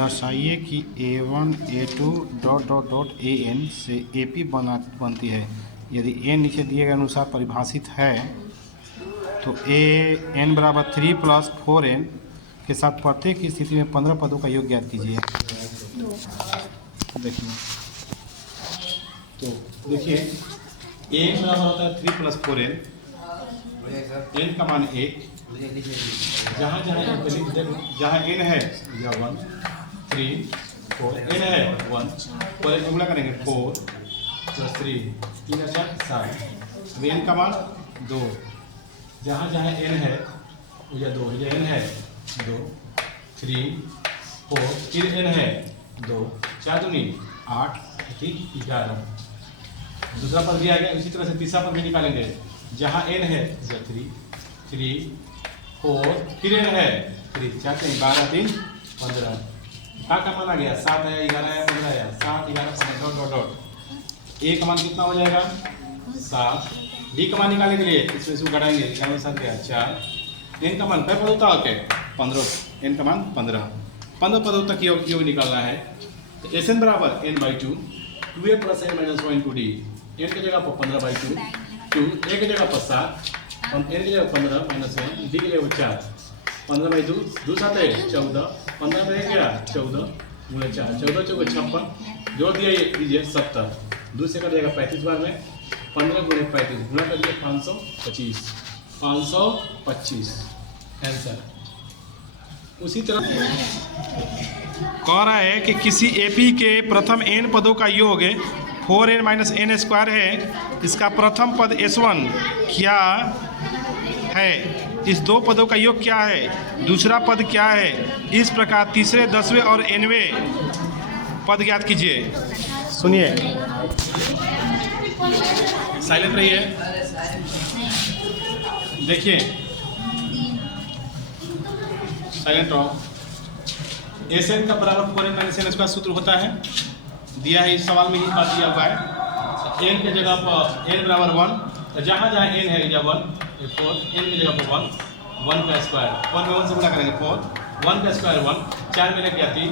दर्शाइए कि A1 A2 dot dot dot AN से AP बनती है। यदि n नीचे दिए गए अनुसार परिभाषित है तो n बराबर 3 + 4n के साथ प्रत्येक स्थिति में 15 पदों का योग ज्ञात कीजिए। देखिए n बराबर होता है 3 + 4n, n का मान 1, जहाँ n है या 1 3 4 n है 1 पर गुणा करेंगे 4 + 3 3 × 4 7। n का मान 2, जहाँ n है या 2 या n है 2 3 4 फिर n है 2 4 दूनी 8 3 11। दूसरा पद भी आ गया। इसी तरह से तीसरा पद भी निकालेंगे। जहाँ n है या 3 3 4 फिर n है 3 4 12 3 15। का मान आ गया 7 है 11 है 15 है 7 11 15 डॉट डॉट। a का मान कितना हो जाएगा 7। d का मान निकालने के लिए इसमें से घटाएंगे 11 7 गया 4। n का मान क्या पद होता है 15। n का मान 15 पदों तक योग निकालना है। तो Sn बराबर n/2 2a + n - 1 × d। n की जगह पर 15/2 2 a की जगह पर 7 n की जगह 15 - 1 d की जगह पर 4 15/2 2 7 14 15 में गया 14 × 4 14 × 4 56 जोड़ दिया ये लीजिए 70 2 से कट जाएगा 35 बार में 15 × 35 गुणा कर दिया 525 आंसर। उसी तरह कह रहा है कि किसी AP के प्रथम n पदों का योग 4n - n² है। इसका प्रथम पद S1 क्या है, इस दो पदों का योग क्या है, दूसरा पद क्या है। इस प्रकार तीसरे 10वें और nवें पद ज्ञात कीजिए। सुनिए, साइलेंट रहिए, देखिए साइलेंट रहो। Sn का बराबर 4n - n² सूत्र होता है, दिया है इस सवाल में ही बात दिया हुआ है। n के जगह पर n बराबर 1, तो जहाँ n है या 1 4 n की जगह पर 1 का स्क्वायर 1 में 1 से गुणा करेंगे 4 1 का स्क्वायर 1 4 में लग गया 3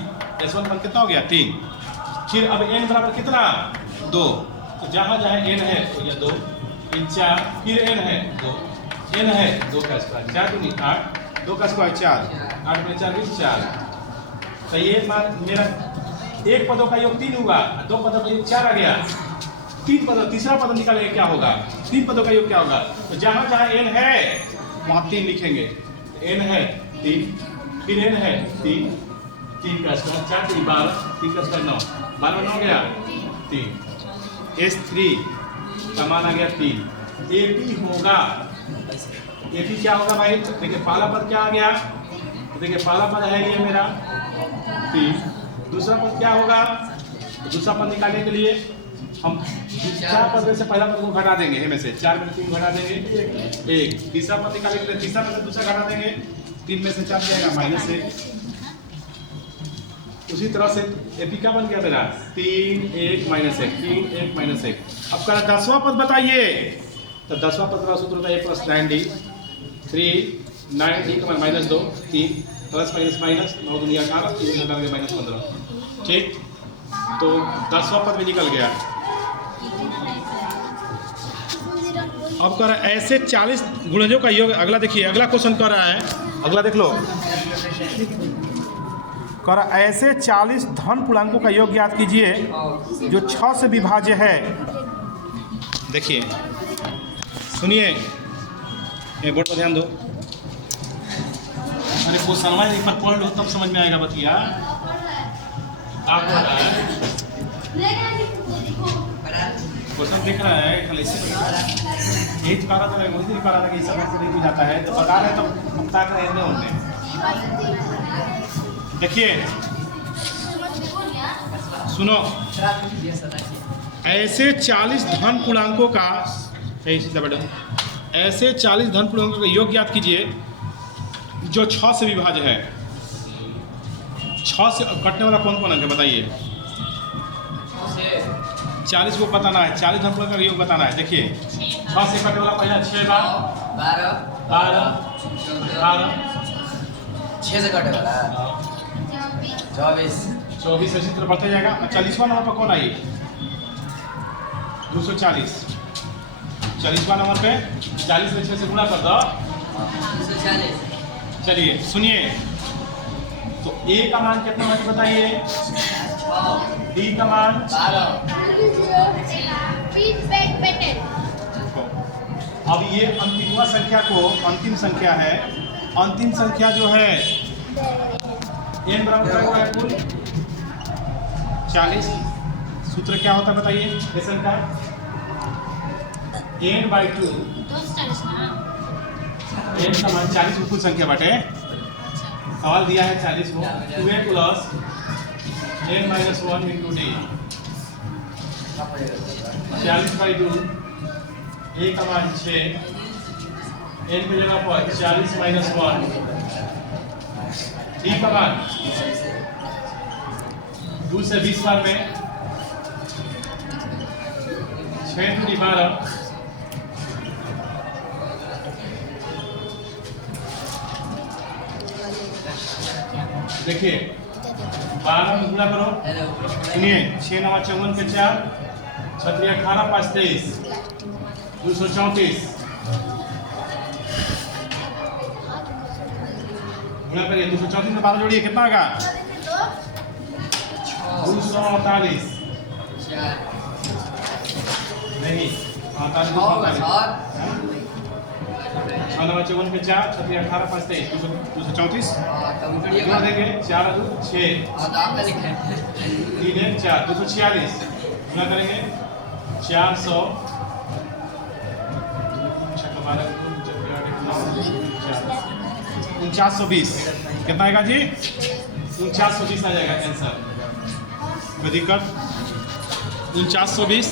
S1 1 कितना हो गया 3। फिर अब n बराबर कितना 2, तो जहाँ n है तो यह 2 फिर 4 फिर n है 2 n है 2 का स्क्वायर 4 दूनी 8 2 का स्क्वायर 4 8 में 4 भी 4। तो ये मेरा एक पदों का योग 3 हुआ, 2 पदों का योग 4 आ गया। 3 पदों तीसरा पद निकालेंगे क्या होगा, 3 पदों का योग क्या होगा। तो जहाँ n है वहाँ 3 लिखेंगे। n है 3 फिर n है 3 3 का स्क्वायर 4 3 12 3 का स्क्वायर 9 12 में 9 गया 3। S3 का मान आ गया 3। AP होगा AP क्या होगा भाई, देखिए पहला पद क्या आ गया, देखिए पहला पद है ये मेरा 3। दूसरा पद क्या होगा, दूसरा पद निकालने के लिए हम 4 पद में से पहला पद को घटा देंगे, में से 4 में 3 घटा देंगे 1। तीसरा पद निकालने के लिए तीसरा पद दूसरा घटा देंगे 3 में से 4 जाएगा -1। उसी तरह से AP का बन गया मेरा 3 1 -1 3 1 -1। अब करा 10वां पद बताइए, तो 10वां पद का सूत्र होता है a + 9d 3 9d का मान -2 3 प्लस माइनस 9 दूनी 18 3 घटा के -15। ठीक, तो 10वां पद भी निकल गया। अब कर ऐसे 40 गुणजों का योग। अगला देखिए, अगला क्वेश्चन कर रहा है, अगला देख लो। कर ऐसे 40 धन पूर्णांकों का योग ज्ञात कीजिए जो 6 से विभाज्य है। देखिए सुनिए, बोर्ड पर ध्यान दो। अरे क्वेश्चन एक बार पढ़ लो तब समझ में आएगा। बतिया क्वेश्चन देख रहा है खाली यही तो कहा था, मुझे नहीं कहा था कि सब नहीं भी जाता है, तो बता रहे तो हम ताक रहे हैं उनने। देखिए सुनो, ऐसे 40 धन पूर्णांकों का ऐसे 40 धन पूर्णांकों का योग ज्ञात कीजिए जो 6 से विभाज्य है। 6 से कटने वाला कौन कौन अंक है बताइए। 40 को बताना है, 40 धन पूर्णांक का योग बताना है। देखिए 6 से कटने वाला पहला 6 बार 12 12 6 से कटे वाला 24 इसी तरह बढ़ते जाएगा। 40वां नंबर पर कौन आई? 240। 40वां नंबर पे 40 में 6 से गुणा कर दो। 240। चलिए सुनिए, तो ए का मान कितना है बताइए? 6। डी का मान 12। अब ये अंतिम संख्या को, अंतिम संख्या है, अंतिम संख्या जो है n बराबर क्या होगा कुल 40। सूत्र क्या होता है बताइए रेशन का? n/2 n का मान 40 कुल संख्या बाटे। सवाल दिया है 40 को 2a plus n-1 into D 40/2 a का मान 6 n की जगह पर 40 - 1 डी का मान 2 से 20 बार में 6 × 12 देखिए 12 में गुणा करो। सुनिए 6 9 54 के 4 6 18 5 23 234 गुणा करिए। 234 में 12 जोड़िए कितना होगा? 248 नहीं 48 6 9 54 के 4 6 18 5 23 234 गुणा देंगे 4 2 6 3 1 4 246 गुणा करेंगे 400 4920 कितना आएगा जी? 4920 आ जाएगा आंसर। कोई दिक्कत? 4920